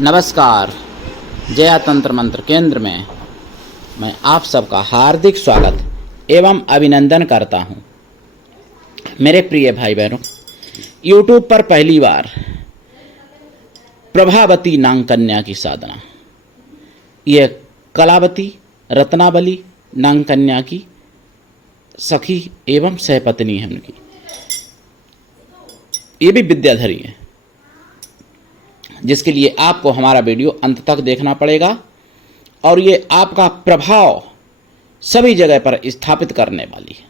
नमस्कार। जया तंत्र मंत्र केंद्र में मैं आप सबका हार्दिक स्वागत एवं अभिनंदन करता हूं। मेरे प्रिय भाई बहनों, YouTube पर पहली बार प्रभावती नाग कन्या की साधना, यह कलावती रत्नावली नाग कन्या की सखी एवं सहपत्नी है। उनकी ये भी विद्याधरी है, जिसके लिए आपको हमारा वीडियो अंत तक देखना पड़ेगा और ये आपका प्रभाव सभी जगह पर स्थापित करने वाली है।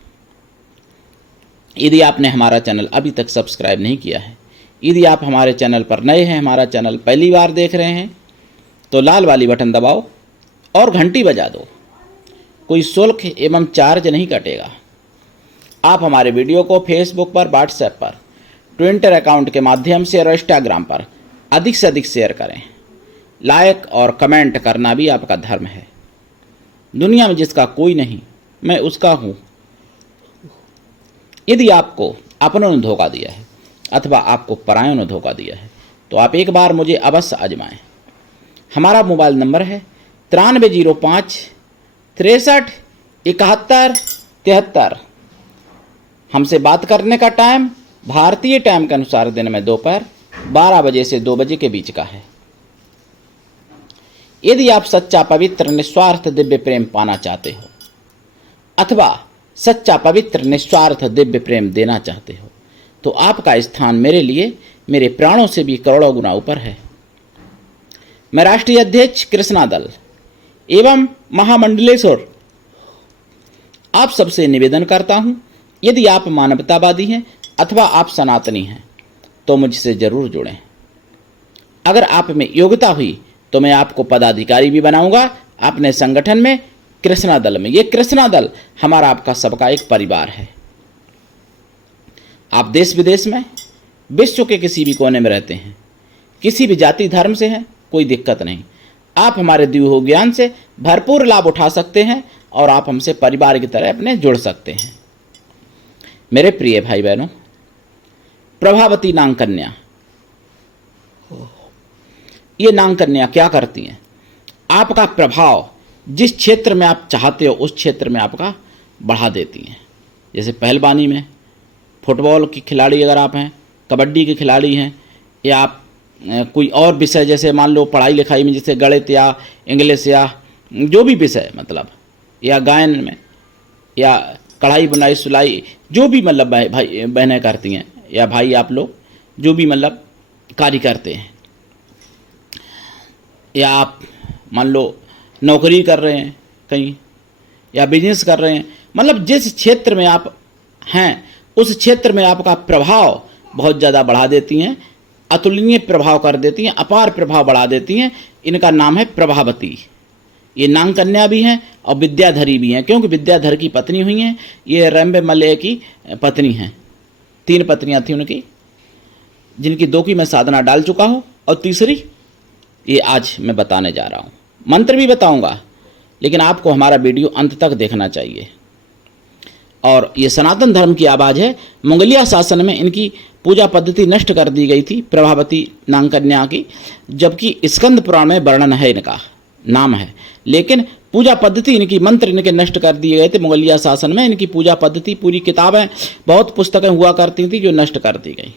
यदि आपने हमारा चैनल अभी तक सब्सक्राइब नहीं किया है, यदि आप हमारे चैनल पर नए हैं, हमारा चैनल पहली बार देख रहे हैं, तो लाल वाली बटन दबाओ और घंटी बजा दो। कोई शुल्क एवं चार्ज नहीं कटेगा। आप हमारे वीडियो को फेसबुक पर, व्हाट्सएप पर, ट्विटर अकाउंट के माध्यम से और इंस्टाग्राम पर अधिक से अधिक शेयर करें। लाइक और कमेंट करना भी आपका धर्म है। दुनिया में जिसका कोई नहीं, मैं उसका हूँ। यदि आपको अपनों ने धोखा दिया है अथवा आपको परायों ने धोखा दिया है, तो आप एक बार मुझे अवश्य आजमाएं। हमारा मोबाइल नंबर है 9305 63 71 73। हमसे बात करने का टाइम भारतीय टाइम के अनुसार दिन में दोपहर 12 बजे से 2 बजे के बीच का है। यदि आप सच्चा पवित्र निस्वार्थ दिव्य प्रेम पाना चाहते हो अथवा सच्चा पवित्र निस्वार्थ दिव्य प्रेम देना चाहते हो, तो आपका स्थान मेरे लिए मेरे प्राणों से भी करोड़ों गुना ऊपर है। मैं राष्ट्रीय अध्यक्ष कृष्णा दल एवं महामंडलेश्वर आप सबसे निवेदन करता हूं, यदि आप मानवतावादी हैं अथवा आप सनातनी हैं तो मुझसे जरूर जुड़ें। अगर आप में योग्यता हुई तो मैं आपको पदाधिकारी भी बनाऊंगा अपने संगठन में, कृष्णा दल में। ये कृष्णा दल हमारा आपका सबका एक परिवार है। आप देश विदेश में, विश्व के किसी भी कोने में रहते हैं, किसी भी जाति धर्म से हैं, कोई दिक्कत नहीं। आप हमारे दिए हुए ज्ञान से भरपूर लाभ उठा सकते हैं और आप हमसे परिवार की तरह अपने जुड़ सकते हैं। मेरे प्रिय भाई बहनों, प्रभावती नाग कन्या, ये नाग कन्या क्या करती हैं? आपका प्रभाव जिस क्षेत्र में आप चाहते हो उस क्षेत्र में आपका बढ़ा देती हैं। जैसे पहलवानी में, फुटबॉल की खिलाड़ी अगर आप हैं, कबड्डी के खिलाड़ी हैं, या आप कोई और विषय जैसे मान लो पढ़ाई लिखाई में, जैसे गणित या इंग्लिश या जो भी विषय मतलब, या गायन में, या कढ़ाई बुनाई सिलाई, जो भी मतलब भाई बहनें करती हैं, या भाई आप लोग जो भी मतलब कार्य करते हैं, या आप मान लो नौकरी कर रहे हैं कहीं, या बिजनेस कर रहे हैं, मतलब जिस क्षेत्र में आप हैं उस क्षेत्र में आपका प्रभाव बहुत ज़्यादा बढ़ा देती हैं, अतुलनीय प्रभाव कर देती हैं, अपार प्रभाव बढ़ा देती हैं। इनका नाम है प्रभावती। ये नाग कन्या भी हैं और विद्याधरी भी हैं, क्योंकि विद्याधर की पत्नी हुई हैं। ये रंबे मल्ले की पत्नी हैं। 3 पत्नियां थी उनकी, जिनकी 2 की मैं साधना डाल चुका हूँ और तीसरी ये आज मैं बताने जा रहा हूँ। मंत्र भी बताऊंगा, लेकिन आपको हमारा वीडियो अंत तक देखना चाहिए। और ये सनातन धर्म की आवाज़ है। मुगलिया शासन में इनकी पूजा पद्धति नष्ट कर दी गई थी, प्रभावती नाग कन्या की, जबकि स्कंद पुराण में वर्णन है, इनका नाम है, लेकिन पूजा पद्धति इनकी, मंत्र इनके नष्ट कर दिए गए थे मुगलिया शासन में। इनकी पूजा पद्धति, पूरी किताबें, बहुत पुस्तकें हुआ करती थी जो नष्ट कर दी गई।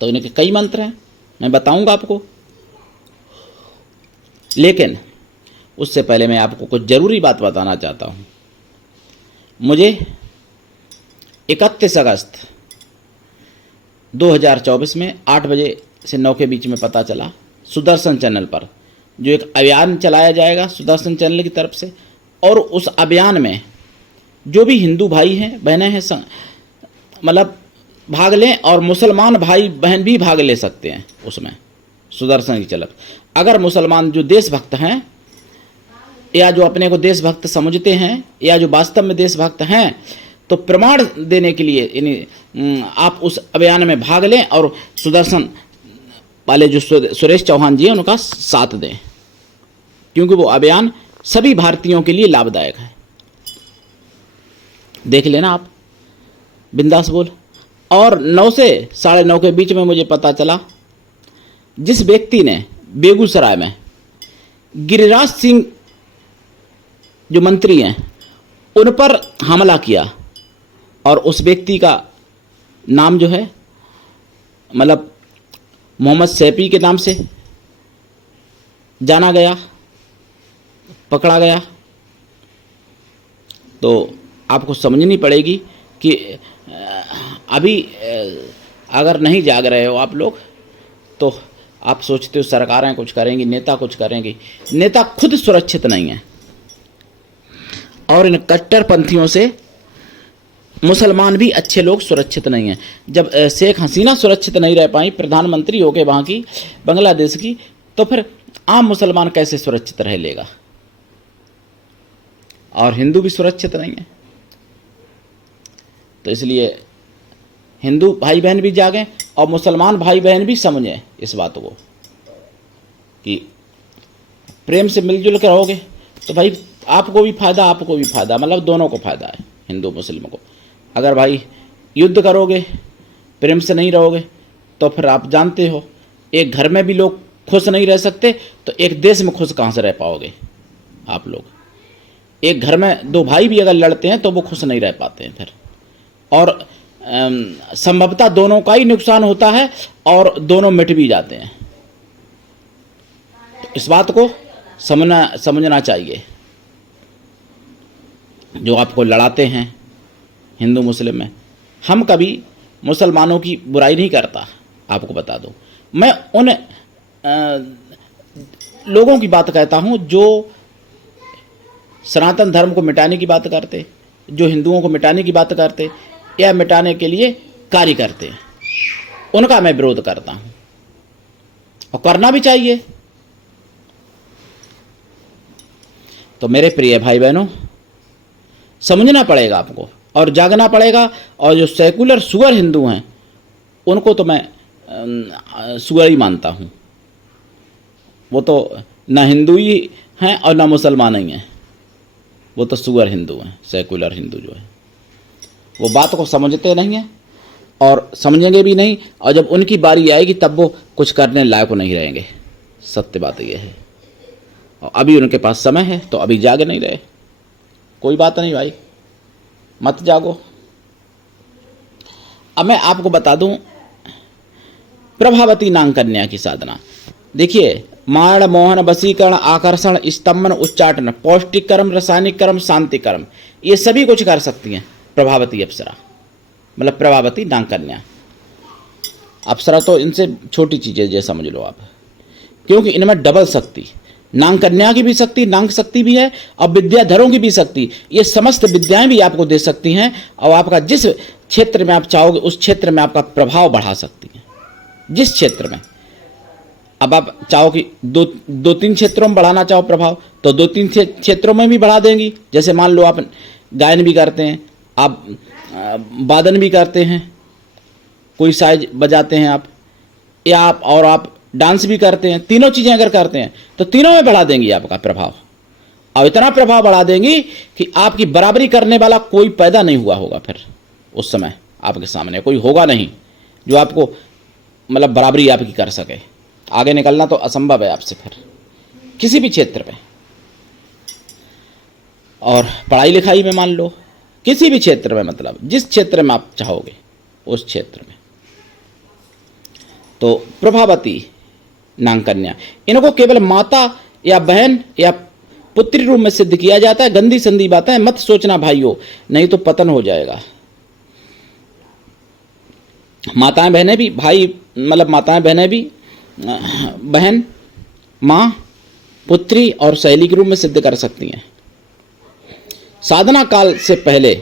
तो इनके कई मंत्र हैं, मैं बताऊंगा आपको, लेकिन उससे पहले मैं आपको कुछ जरूरी बात बताना चाहता हूं। मुझे 31 अगस्त 2024 में 8 बजे से 9 के बीच में पता चला, सुदर्शन चैनल पर जो एक अभियान चलाया जाएगा सुदर्शन चैनल की तरफ से, और उस अभियान में जो भी हिंदू भाई हैं बहनें हैं मतलब भाग लें, और मुसलमान भाई बहन भी भाग ले सकते हैं उसमें, सुदर्शन की चलत। अगर मुसलमान जो देशभक्त हैं या जो अपने को देशभक्त समझते हैं या जो वास्तव में देशभक्त हैं, तो प्रमाण देने के लिए आप उस अभियान में भाग लें और सुदर्शन वाले जो सुरेश चौहान जी हैं उनका साथ दें, क्योंकि वो अभियान सभी भारतीयों के लिए लाभदायक है। देख लेना आप, बिंदास बोल। और 9 से 9:30 के बीच में मुझे पता चला जिस व्यक्ति ने बेगूसराय में गिरिराज सिंह जो मंत्री हैं उन पर हमला किया और उस व्यक्ति का नाम जो है मतलब मोहम्मद सैफी के नाम से जाना गया, पकड़ा गया, तो आपको समझनी पड़ेगी कि अभी अगर नहीं जाग रहे हो आप लोग तो आप सोचते हो सरकारें कुछ करेंगी, नेता कुछ करेंगी। नेता खुद सुरक्षित नहीं है और इन कट्टरपंथियों से मुसलमान भी अच्छे लोग सुरक्षित नहीं हैं। जब शेख हसीना सुरक्षित नहीं रह पाई प्रधानमंत्री होके वहाँ की बांग्लादेश की, तो फिर आम मुसलमान कैसे सुरक्षित रह लेगा। और हिंदू भी सुरक्षित नहीं है। तो इसलिए हिंदू भाई बहन भी जागें और मुसलमान भाई बहन भी समझें इस बात को कि प्रेम से मिलजुल कर रहोगे तो भाई आपको भी फायदा, आपको भी फायदा, मतलब दोनों को फायदा है, हिंदू मुस्लिम को। अगर भाई युद्ध करोगे, प्रेम से नहीं रहोगे, तो फिर आप जानते हो एक घर में भी लोग खुश नहीं रह सकते तो एक देश में खुश कहाँ से रह पाओगे आप लोग। एक घर में दो भाई भी अगर लड़ते हैं तो वो खुश नहीं रह पाते हैं फिर, और संभवतः दोनों का ही नुकसान होता है और दोनों मिट भी जाते हैं। तो इस बात को समझना चाहिए। जो आपको लड़ाते हैं हिंदू मुस्लिम में, हम कभी मुसलमानों की बुराई नहीं करता, आपको बता दूं। मैं उन लोगों की बात कहता हूं जो सनातन धर्म को मिटाने की बात करते, जो हिंदुओं को मिटाने की बात करते या मिटाने के लिए कार्य करते हैं, उनका मैं विरोध करता हूं और करना भी चाहिए। तो मेरे प्रिय भाई बहनों, समझना पड़ेगा आपको और जागना पड़ेगा। और जो सेकुलर सुअर हिंदू हैं उनको तो मैं सुअर ही मानता हूं। वो तो ना हिंदू ही हैं और ना मुसलमान ही हैं, वो तो सुअर हिंदू हैं। सेकुलर हिंदू जो है वो बात को समझते नहीं हैं और समझेंगे भी नहीं, और जब उनकी बारी आएगी तब वो कुछ करने लायक नहीं रहेंगे। सत्य बात यह है। और अभी उनके पास समय है तो अभी जाग नहीं रहे, कोई बात नहीं भाई, मत जागो। अब मैं आपको बता दूं प्रभावती नाग कन्या की साधना। देखिए, माण मोहन वशीकरण आकर्षण स्तंभन उच्चाटन पौष्टिक कर्म रासायनिक कर्म शांति कर्म, ये सभी कुछ कर सकती हैं प्रभावती अप्सरा, मतलब प्रभावती नाग कन्या। अप्सरा तो इनसे छोटी चीजें जैसे समझ लो आप, क्योंकि इनमें डबल शक्ति, नाग कन्या की भी शक्ति, नाग शक्ति भी है और विद्याधरों की भी शक्ति। ये समस्त विद्याएं भी आपको दे सकती हैं और आपका जिस क्षेत्र में आप चाहोगे उस क्षेत्र में आपका प्रभाव बढ़ा सकती हैं। जिस क्षेत्र में अब आप चाहो कि दो तीन क्षेत्रों में बढ़ाना चाहो प्रभाव, तो दो तीन क्षेत्रों में भी बढ़ा देंगी। जैसे मान लो आप गायन भी करते हैं, आप वादन भी करते हैं, कोई साज बजाते हैं आप, या आप डांस भी करते हैं, तीनों चीज़ें अगर करते हैं तो तीनों में बढ़ा देंगी आपका प्रभाव। और इतना प्रभाव बढ़ा देंगी कि आपकी बराबरी करने वाला कोई पैदा नहीं हुआ होगा। फिर उस समय आपके सामने कोई होगा नहीं जो आपको मतलब बराबरी आपकी कर सके। आगे निकलना तो असंभव है आपसे फिर किसी भी क्षेत्र में। और पढ़ाई लिखाई में मान लो, किसी भी क्षेत्र में, मतलब जिस क्षेत्र में आप चाहोगे उस क्षेत्र में। तो प्रभावती नाग कन्या, इनको केवल माता या बहन या पुत्री रूप में सिद्ध किया जाता है। गंदी संदी बातें मत सोचना भाइयों, नहीं तो पतन हो जाएगा। माताएं बहनें भी, भाई मतलब माताएं बहनें भी, बहन, माँ, पुत्री और सहेली के रूप में सिद्ध कर सकती हैं। साधना काल से पहले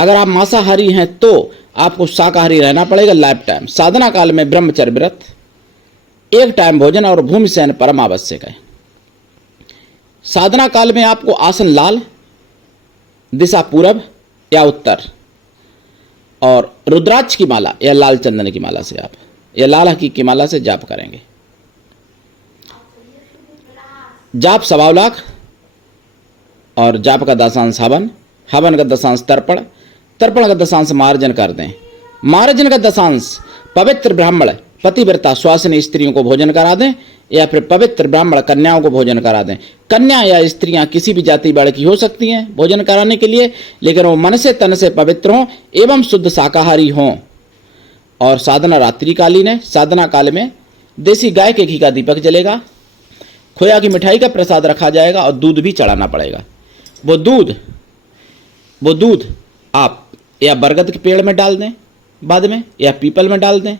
अगर आप मांसाहारी हैं तो आपको शाकाहारी रहना पड़ेगा लाइफ टाइम। साधना काल में ब्रह्मचर्य व्रत, एक टाइम भोजन और भूमि शयन परम आवश्यक है। साधना काल में आपको आसन लाल, दिशा पूरब या उत्तर, और रुद्राक्ष की माला या लाल चंदन की माला से आप या लाल हकीक की माला से जाप करेंगे। जाप 1.25 लाख, और जाप का दशांश हवन, हवन का दशांश तर्पण, तर्पण का दशांश मार्जन कर दें। मार्जन का दशांश पवित्र ब्राह्मण पतिव्रता स्वासिनी स्त्रियों को भोजन करा दें या फिर पवित्र ब्राह्मण कन्याओं को भोजन करा दें। कन्या या स्त्रियां किसी भी जाति वर्ग की हो सकती हैं भोजन कराने के लिए, लेकिन वो मन से तन से पवित्र हों एवं शुद्ध शाकाहारी हों। और साधना रात्रिकालीन है। साधना काल में देसी गाय के घी का दीपक जलेगा, खोया की मिठाई का प्रसाद रखा जाएगा और दूध भी चढ़ाना पड़ेगा। वो दूध आप या बरगद के पेड़ में डाल दें बाद में, या पीपल में डाल दें,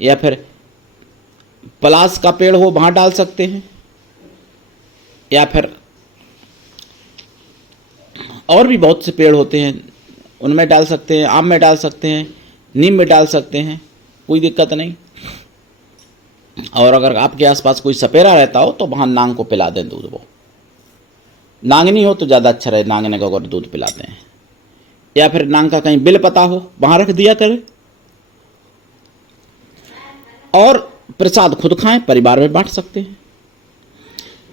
या फिर पलास का पेड़ हो वहां डाल सकते हैं, या फिर और भी बहुत से पेड़ होते हैं उनमें डाल सकते हैं, आम में डाल सकते हैं, नीम में डाल सकते हैं, कोई दिक्कत नहीं। और अगर आपके आसपास कोई सपेरा रहता हो तो वहां नांग को पिला दें दूध। वो नांगनी हो तो ज़्यादा अच्छा रहे, नांगने को अगर दूध पिलाते हैं, या फिर नांग का कहीं बिल पता हो वहां रख दिया करें। और प्रसाद खुद खाएं, परिवार में बांट सकते हैं।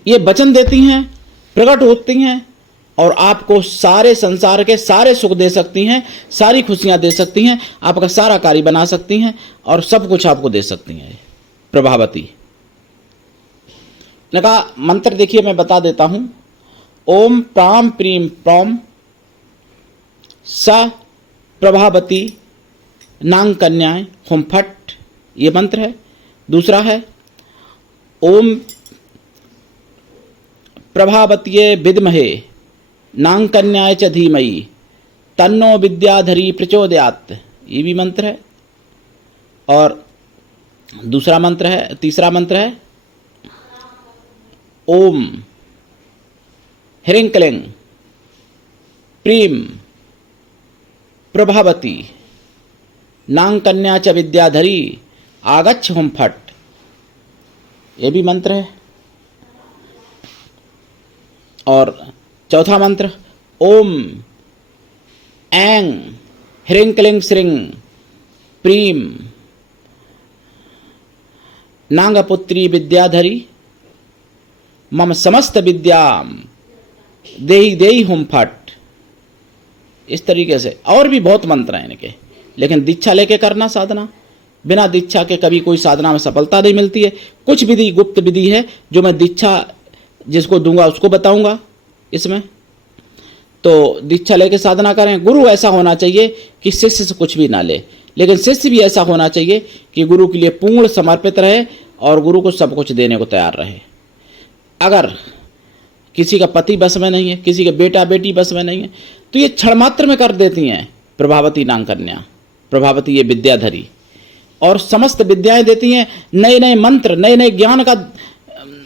ये वचन देती हैं, प्रकट होती हैं और आपको सारे संसार के सारे सुख दे सकती हैं, सारी खुशियां दे सकती हैं, आपका सारा कार्य बना सकती हैं और सब कुछ आपको दे सकती हैं। प्रभावती ने कहा मंत्र देखिए मैं बता देता हूं। ओम प्राम प्रीम प्रौम स प्रभावती नांग कन्याएं हुम फट, ये मंत्र है। दूसरा है ओम प्रभावतीये विद्महे नांग कन्याय च धीमहि तन्नो विद्याधरी प्रचोदयात्, ये भी मंत्र है। और दूसरा मंत्र है, तीसरा मंत्र है ओम ह्रीं क्लीं प्रीं प्रभावती नांग कन्या च विद्याधरी आगच्छ हुम फट, ये भी मंत्र है। और चौथा मंत्र ओम ऐं ह्रीं क्लीं श्रीं प्रीं नांगपुत्री विद्याधरी मम समस्त विद्याम देहि देहि हुम फट। इस तरीके से और भी बहुत मंत्र हैं इनके, लेकिन दीक्षा लेके करना साधना। बिना दीक्षा के कभी कोई साधना में सफलता नहीं मिलती है। कुछ विधि गुप्त विधि है जो मैं दीक्षा जिसको दूंगा उसको बताऊंगा इसमें। तो दीक्षा लेके साधना करें। गुरु ऐसा होना चाहिए कि शिष्य से कुछ भी ना ले, लेकिन शिष्य भी ऐसा होना चाहिए कि गुरु के लिए पूर्ण समर्पित रहे और गुरु को सब कुछ देने को तैयार रहे। अगर किसी का पति बस में नहीं है, किसी का बेटा बेटी बस में नहीं है, तो ये क्षण मात्र में कर देती हैं प्रभावती नांग कन्या। प्रभावती ये विद्याधरी और समस्त विद्याएं देती हैं। नए नए मंत्र, नए नए ज्ञान का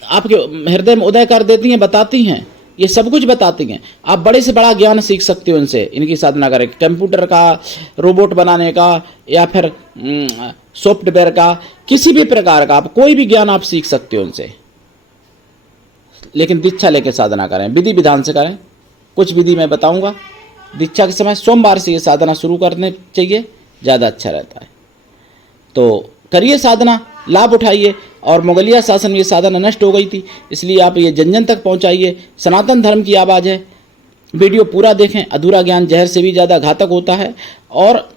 आपके हृदय में उदय कर देती हैं, बताती हैं, ये सब कुछ बताती हैं। आप बड़े से बड़ा ज्ञान सीख सकते हो इनसे, इनकी साधना करें। कंप्यूटर का, रोबोट बनाने का, या फिर सॉफ्टवेयर का, किसी भी प्रकार का आप कोई भी ज्ञान आप सीख सकते हो उनसे, लेकिन दीक्षा लेके साधना करें, विधि विधान से करें। कुछ विधि मैं बताऊंगा। दीक्षा के समय सोमवार से ये साधना शुरू करने चाहिए, ज़्यादा अच्छा रहता है। तो करिए साधना, लाभ उठाइए। और मुगलिया शासन में ये साधना नष्ट हो गई थी, इसलिए आप ये जन जन तक पहुंचाइए। सनातन धर्म की आवाज़ है। वीडियो पूरा देखें। अधूरा ज्ञान जहर से भी ज़्यादा घातक होता है। और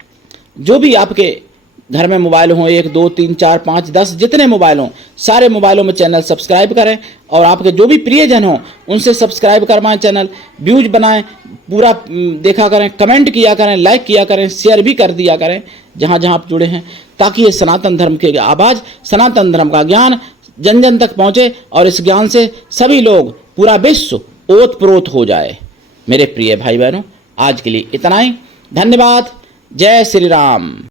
जो भी आपके घर में मोबाइल हों, 1 2 3 4 5 10 जितने मोबाइल हों, सारे मोबाइलों में चैनल सब्सक्राइब करें। और आपके जो भी प्रियजन हों उनसे सब्सक्राइब करवाएं चैनल, व्यूज बनाएं, पूरा देखा करें, कमेंट किया करें, लाइक किया करें, शेयर भी कर दिया करें जहाँ जहाँ आप जुड़े हैं, ताकि ये सनातन धर्म की आवाज़, सनातन धर्म का ज्ञान जन जन तक पहुँचे और इस ज्ञान से सभी लोग, पूरा विश्व ओत प्रोत हो जाए। मेरे प्रिय भाई बहनों, आज के लिए इतना ही। धन्यवाद। जय श्री राम।